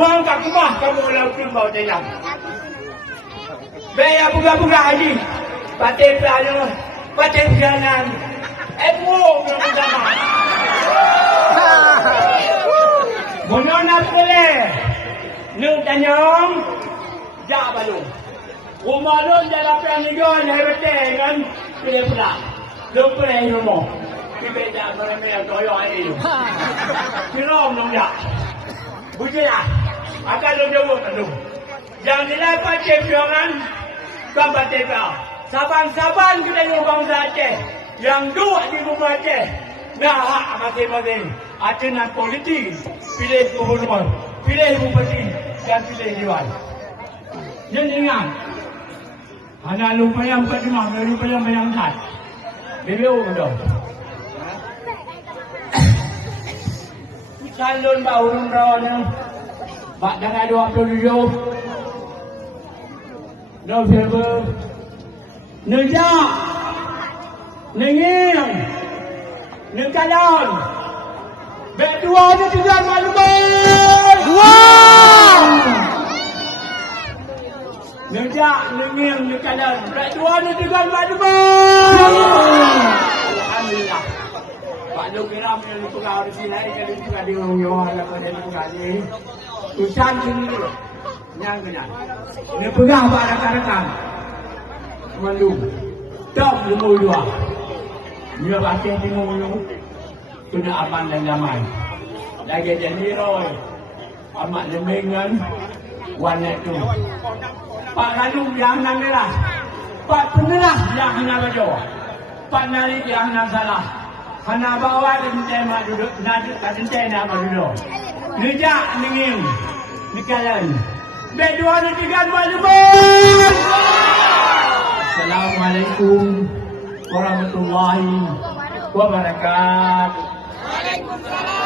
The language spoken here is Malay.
Mau kat rumah kamu lakukan bau telang. Bayar buka-buka haji. Batin pelana. Batin pelanan. Emo belum sama. Bonon nak boleh. Nung tanyong. Jak balu. Rumah lu jalan perang negara yang betul kan. Pilih pula. Lu pilih rumah. Pilih tak meremeh toyok ini. Kirom dong ya. Bujur lah. Akan lu jawab tu. Yang dilakukan ciptaan. Kau batin kau. Saban-saban kita di bangsa Aceh. Yang duduk di rumah Aceh. Nah, hak masing-masing. Acenan politik. Pilih gubernur. Pilih bupati. Dan pilih dewan. Jangan ingat. Hanya lupa yang pertama. Lupa yang bayangkan. Beliau betul. Calon bau rumrahnya. Bak dengan 27 November. Nejak. Nengil. Nengkalan. Bek dua ni tujuan maklumat. Wow! Nejak, nengil, nengkalan. Bek dua ni tujuan maklumat. Alhamdulillah. Pak Lu kira punya lupa kau di sini. Kalau lupa di orang-orang kalau dia lupa di usaha sini. Yang benar. Dia pegang apa rakan-rakan. Malu. Tak lumur dua. Dia pakai tengok dulu. Kena aman dan damai. Lagi jadi roy. Amat lembengan. Warna tu. Pak Lalu yang nak merah. Pak Penerah yang nak baju. Pak Nari yang nak salah. Hana bawa dan mak duduk. Nanti nak duduk. Nejak nengil. Nikalan. Bedua ni tiga maklumat. Assalamualaikum warahmatullahi wabarakatuh. Waalaikumsalam.